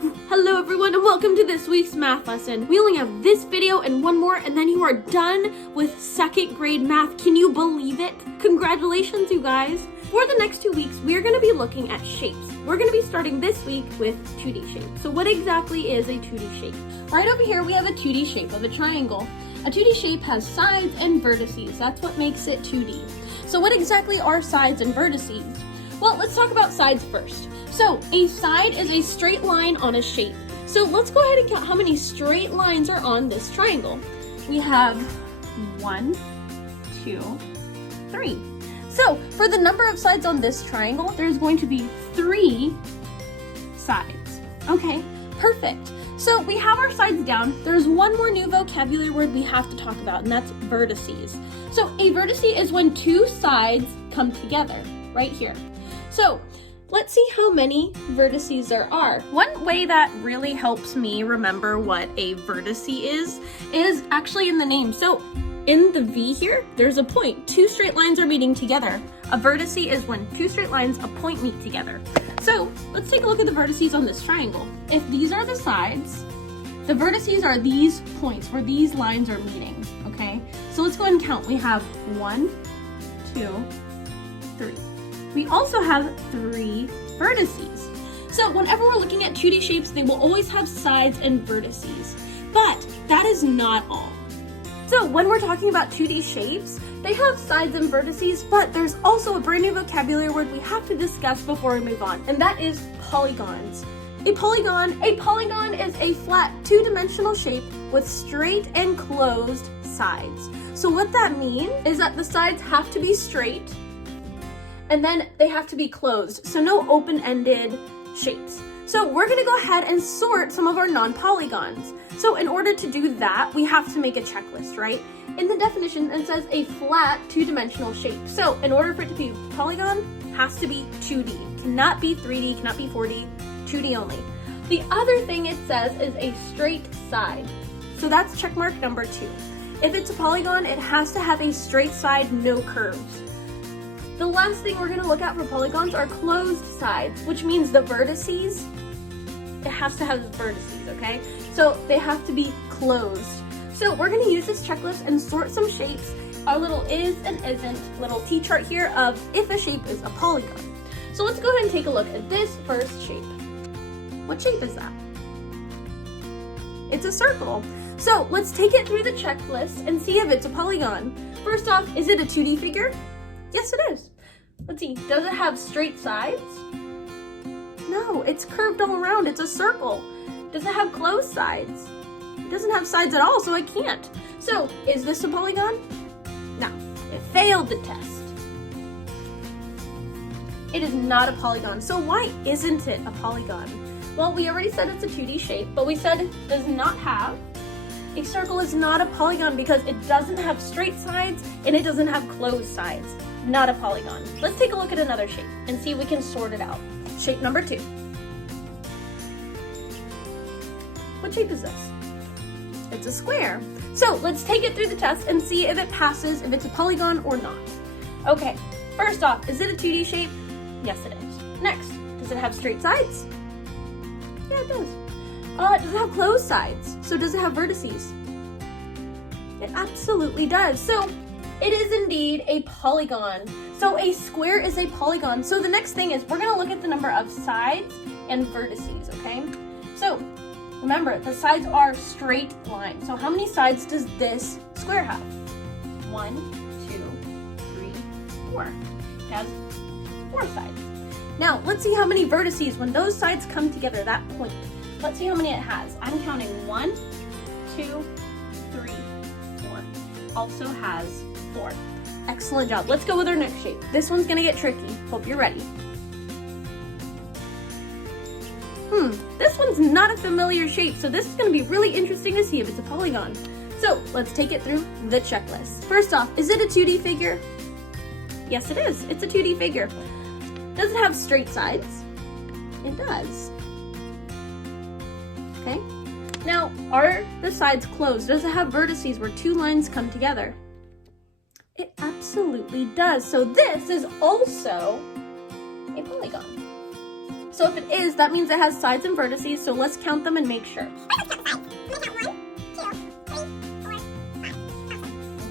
Hello everyone and welcome to this week's math lesson. We only have this video and one more and then you are done with second grade math. Can you believe it? Congratulations you guys. For the next 2 weeks, we are going to be looking at shapes. We're going to be starting this week with 2D shapes. So what exactly is a 2D shape? Right over here we have a 2D shape of a triangle. A 2D shape has sides and vertices. That's what makes it 2D. So what exactly are sides and vertices? Well, let's talk about sides first. So a side is a straight line on a shape. So let's go ahead and count how many straight lines are on this triangle. We have 1, 2, 3. So for the number of sides on this triangle, there's going to be 3 sides. Okay, perfect. So we have our sides down. There's one more new vocabulary word we have to talk about, and that's vertices. So a vertice is when 2 sides come together, right here. So let's see how many vertices there are. One way that really helps me remember what a vertice is actually in the name. So in the V here, there's a point. 2 straight lines are meeting together. A vertice is when 2 straight lines, a point meet together. So let's take a look at the vertices on this triangle. If these are the sides, the vertices are these points where these lines are meeting, okay? So let's go ahead and count. We have 1, 2, 3. We also have 3 vertices. So whenever we're looking at 2D shapes, they will always have sides and vertices. But that is not all. So when we're talking about 2D shapes, they have sides and vertices, but there's also a brand new vocabulary word we have to discuss before we move on, and that is polygons. A polygon is a flat 2-dimensional shape with straight and closed sides. So what that means is that the sides have to be straight, and then they have to be closed, so no open-ended shapes. So we're gonna go ahead and sort some of our non-polygons. So in order to do that, we have to make a checklist, right? In the definition, it says a flat 2-dimensional shape. So in order for it to be a polygon, it has to be 2D. Cannot be 3D, cannot be 4D, 2D only. The other thing it says is a straight side. So that's check mark number 2. If it's a polygon, it has to have a straight side, no curves. The last thing we're gonna look at for polygons are closed sides, which means the vertices, it has to have vertices, okay? So they have to be closed. So we're gonna use this checklist and sort some shapes, our little is and isn't little T-chart here of if a shape is a polygon. So let's go ahead and take a look at this first shape. What shape is that? It's a circle. So let's take it through the checklist and see if it's a polygon. First off, is it a 2D figure? Yes, it is. Let's see, does it have straight sides? No, it's curved all around, it's a circle. Does it have closed sides? It doesn't have sides at all, so I can't. So, is this a polygon? No, it failed the test. It is not a polygon, so why isn't it a polygon? Well, we already said it's a 2D shape, but we said it does not have. A circle is not a polygon because it doesn't have straight sides and it doesn't have closed sides. Not a polygon. Let's take a look at another shape and see if we can sort it out. Shape number 2. What shape is this? It's a square. So let's take it through the test and see if it passes, if it's a polygon or not. Okay, first off, is it a 2D shape? Yes, it is. Next, does it have straight sides? Yeah, it does. Does it have closed sides? So does it have vertices? It absolutely does. So it is indeed a polygon. So a square is a polygon. So the next thing is we're gonna look at the number of sides and vertices, okay? So remember, the sides are straight lines. So how many sides does this square have? 1, 2, 3, 4. It has 4 sides. Now let's see how many vertices, when those sides come together, that point. Let's see how many it has. I'm counting 1, 2, 3, 4. Also has 4. Excellent job. Let's go with our next shape. This one's gonna get tricky. Hope you're ready. This one's not a familiar shape, so this is gonna be really interesting to see if it's a polygon. So let's take it through the checklist. First off, is it a 2D figure? Yes, it is. It's a 2D figure. Does it have straight sides? It does. Okay. Now, are the sides closed? Does it have vertices where 2 lines come together? It absolutely does. So this is also a polygon. So if it is, that means it has sides and vertices, so let's count them and make sure.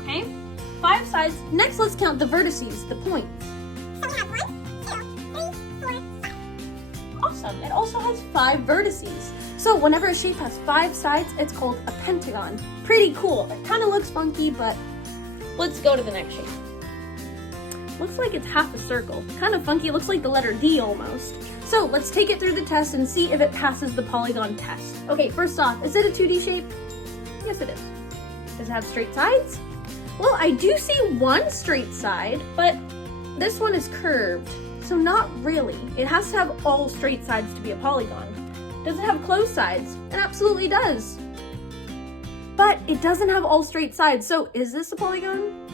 Okay, 5 sides. Next, let's count the vertices, the points. Awesome, it also has 5 vertices. So whenever a shape has 5 sides, it's called a pentagon. Pretty cool. It kind of looks funky, but let's go to the next shape. Looks like it's half a circle. Kind of funky, looks like the letter D almost. So let's take it through the test and see if it passes the polygon test. Okay, first off, is it a 2D shape? Yes, it is. Does it have straight sides? Well, I do see one straight side, but this one is curved, so not really. It has to have all straight sides to be a polygon. Does it have closed sides? It absolutely does. But it doesn't have all straight sides, so is this a polygon?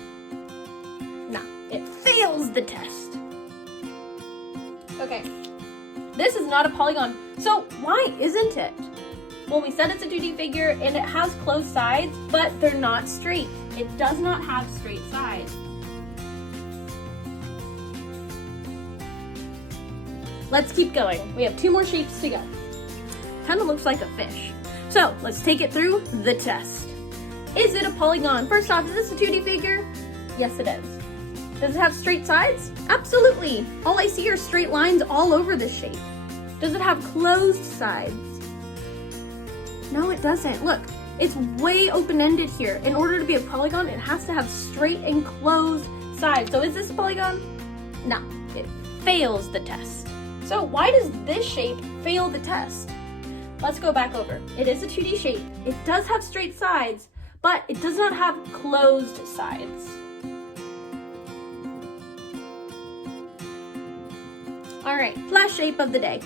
No, it fails the test. Okay, this is not a polygon, so why isn't it? Well, we said it's a 2D figure and it has closed sides, but they're not straight. It does not have straight sides. Let's keep going. We have 2 more shapes to go. Kind of looks like a fish. So let's take it through the test. Is it a polygon? First off, is this a 2D figure? Yes, it is. Does it have straight sides? Absolutely. All I see are straight lines all over this shape. Does it have closed sides? No, it doesn't. Look, it's way open-ended here. In order to be a polygon, it has to have straight and closed sides. So is this a polygon? No, it fails the test. So why does this shape fail the test? Let's go back over. It is a 2D shape. It does have straight sides, but it does not have closed sides. All right, last shape of the day.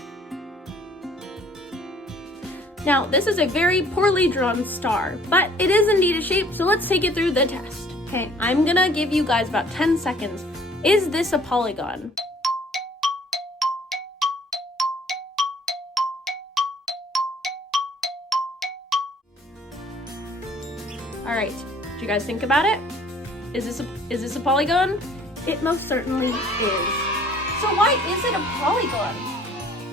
Now, this is a very poorly drawn star, but it is indeed a shape, so let's take it through the test. Okay, I'm gonna give you guys about 10 seconds. Is this a polygon? All right, did you guys think about it? Is this a polygon? It most certainly is. So why is it a polygon?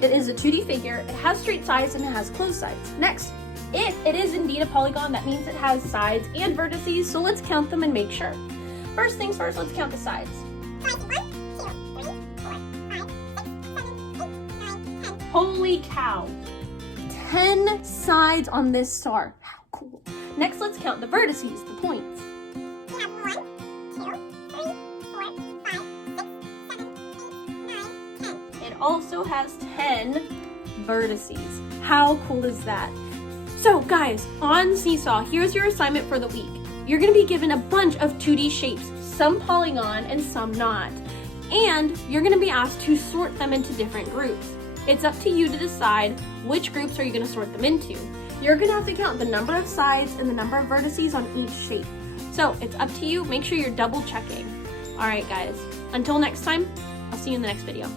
It is a 2D figure, it has straight sides and it has closed sides. Next, if it is indeed a polygon, that means it has sides and vertices, so let's count them and make sure. First things first, let's count the sides. 1, 2, 3, 4, 5, 6, 7, 8, 9, 10. Holy cow. 10 sides on this star. How cool. Next, let's count the vertices, the points. We have 1, 2, 3, 4, 5, 6, 7, 8, 9, 10. It also has 10 vertices. How cool is that? So guys, on Seesaw, here's your assignment for the week. You're gonna be given a bunch of 2D shapes, some polygon and some not. And you're gonna be asked to sort them into different groups. It's up to you to decide which groups are you gonna sort them into. You're gonna have to count the number of sides and the number of vertices on each shape. So it's up to you, make sure you're double checking. All right guys, until next time, I'll see you in the next video.